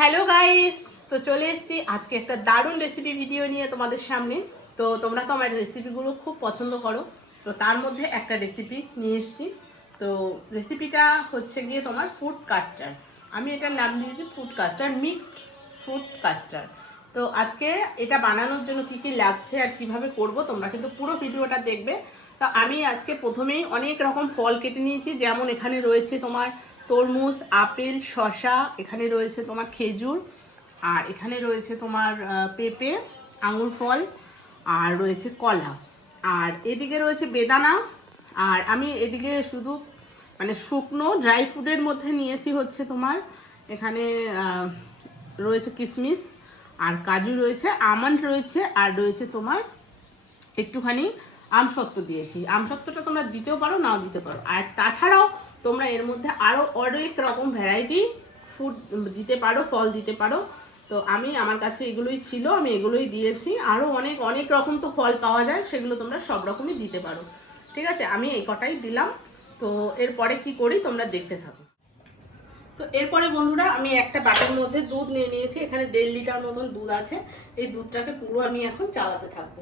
Hello guys তো চলে এসেছি। আজকে একটা দারুণ রেসিপি ভিডিও নিয়ে তোমাদের সামনে। তো তোমরা তো আমার রেসিপিগুলো খুব পছন্দ করো। তো তার মধ্যে একটা রেসিপি নিয়ে এসেছি। তো রেসিপিটা হচ্ছে গিয়ে তোমার ফুড কাস্টার্ড আমি এটার নাম দিয়েছি food custard mixed food custard তো আজকে এটা বানানোর জন্য কি কি লাগছে আর কীভাবে করব, তোমরা কিন্তু পুরো ভিডিওটা দেখবে। তো আমি আজকে প্রথমেই অনেক রকম ফল কেটে নিয়েছি। যেমন এখানে রয়েছে তোমার তরমুজ, আপেল, শসা, এখানে রয়েছে তোমার খেজুর, আর এখানে রয়েছে তোমার পেঁপে, আঙুর ফল, আর রয়েছে কলা। আর এদিকে রয়েছে বেদানা, আর আমি এদিকে শুধু মানে শুকনো ড্রাই ফ্রুটের মধ্যে নিয়েছি হচ্ছে তোমার, এখানে রয়েছে কিশমিশ আর কাজু রয়েছে, আমন্ড রয়েছে, আর রয়েছে তোমার একটুখানি আমসত্ত্ব দিয়েছি। আমসত্ত্বটা তোমরা দিতেও পারো, নাও দিতে পারো। আর তাছাড়াও তোমরা এর মধ্যে আরও অনেক রকম ভ্যারাইটি ফুড দিতে পারো, ফল দিতে পারো। তো আমি, আমার কাছে এগুলোই ছিল, আমি এগুলোই দিয়েছি। আরও অনেক অনেক রকম তো ফল পাওয়া যায়, সেগুলো তোমরা সব রকমই দিতে পারো। ঠিক আছে? আমি এই কটাই দিলাম। তো এরপরে কি করি তোমরা দেখতে থাকো। তো এরপরে বন্ধুরা, আমি একটা বাটির মধ্যে দুধ নিয়ে নিয়েছি। এখানে দেড় লিটার মতন দুধ আছে। এই দুধটাকে পুরো আমি এখন চালাতে থাকব।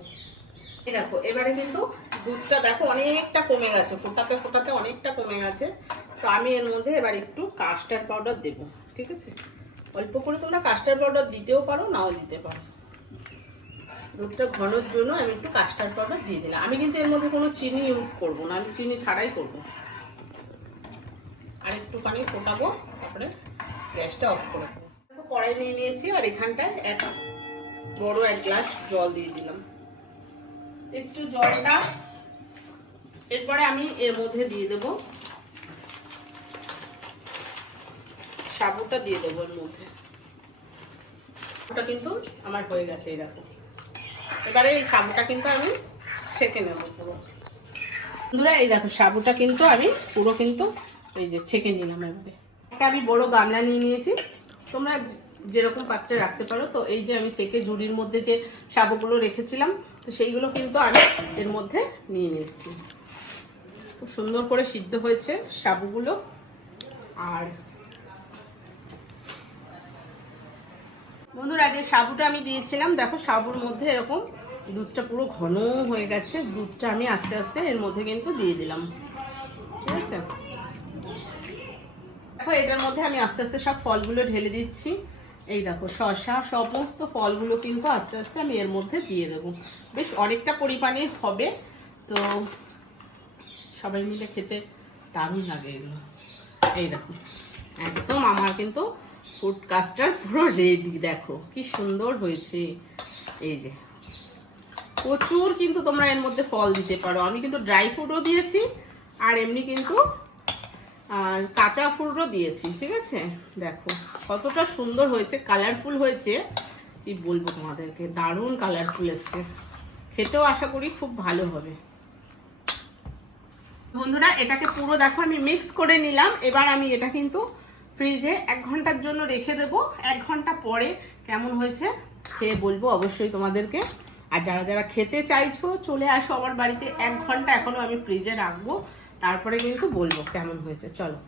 দেখো, এবারে কিন্তু দুধটা দেখো অনেকটা কমে গেছে। ফোটাতে ফোটাতে অনেকটা কমে গেছে। তো আমি এর মধ্যে এবার একটু কাস্টার্ড পাউডার দেবো, ঠিক আছে? অল্প করে তোমরা কাস্টার্ড পাউডার দিতেও পারো, নাও দিতে পারো। দুধটা ঘনর জন্য আমি একটু কাস্টার্ড পাউডার দিয়ে দিলাম। আমি কিন্তু এর মধ্যে কোনো চিনি ইউজ করব না, আমি চিনি ছাড়াই করব। আর একটুখানি ফোটাবো, তারপরে গ্যাসটা অফ করে দেবো। কড়াই নিয়ে নিয়েছি আর এখানটায় এক বড় এক গ্লাস জল দিয়ে দিলাম। একটু জলটা এরপরে আমি এর মধ্যে দিয়ে দেব সাবুটা দিয়ে দেবো এর মধ্যে। ওটা কিন্তু আমার হয়ে গেছে, এই দেখো। এবারে এই সাবুটা কিন্তু আমি সেঁকে নেব বন্ধুরা, এই দেখো, সাবুটা কিন্তু আমি পুরো কিন্তু এই যে ছেঁকে নিলাম এবারে। একটা আমি বড় গামলা নিয়ে নিয়েছি। তোমরা যেরকম পাত্রে রাখতে পারো, তো এই যে আমি সেকে ঝুড়ির মধ্যে যে সাবুগুলো রেখেছিলাম, তো সেইগুলো কিন্তু আমি এর মধ্যে নিয়ে নিচ্ছি খুব সুন্দর করে সিদ্ধ হয়েছে সাবুগুলো। আর বন্ধুরা, যে সাবুটা আমি দিয়েছিলাম, দেখো সাবুর মধ্যে এরকম দুধটা পুরো ঘন হয়ে গেছে। দুধটা আমি আস্তে আস্তে এর মধ্যে কিন্তু দিয়ে দিলাম। ঠিক আছে? দেখো, এটার মধ্যে আমি আস্তে আস্তে সব ফলগুলো ঢেলে দিচ্ছি। এই দেখো শশা সমস্ত ফলগুলো কিন্তু আস্তে আস্তে আমি এর মধ্যে দিয়ে দেবো। বেশ অনেকটা পরিমাণে হবে, তো সবাই মিলে খেতে দারুণ লাগে এগুলো। এই দেখো, একদম আমার কিন্তু ফুড কাস্টার পুরো রেডি দেখো, কি সুন্দর হয়েছে। এই যে, প্রচুর কিন্তু তোমরা এর মধ্যে ফল দিতে পারো। আমি কিন্তু ড্রাই ফ্রুটও দিয়েছি, আর এমনি কিন্তু কাঁচা ফ্রুটও দিয়েছি, ঠিক আছে? দেখো, কতটা সুন্দর হয়েছে কালারফুল হয়েছে। কি বলব তোমাদেরকে, দারুণ কালারফুল এসছে। খেতেও আশা করি খুব ভালো হবে। বন্ধুরা, এটাকে পুরো দেখো, আমি মিক্স করে নিলাম। এবার আমি এটা কিন্তু ফ্রিজে এক ঘণ্টার জন্য রেখে দেব। এক ঘণ্টা পরে কেমন হয়েছে খেয়ে বলব অবশ্যই তোমাদেরকে। আর যারা যারা খেতে চাইছো, চলে আসো আমার বাড়িতে। এক ঘণ্টা এখনও আমি ফ্রিজে রাখব। তারপরে কিন্তু বলব কেমন হয়েছে। চলো।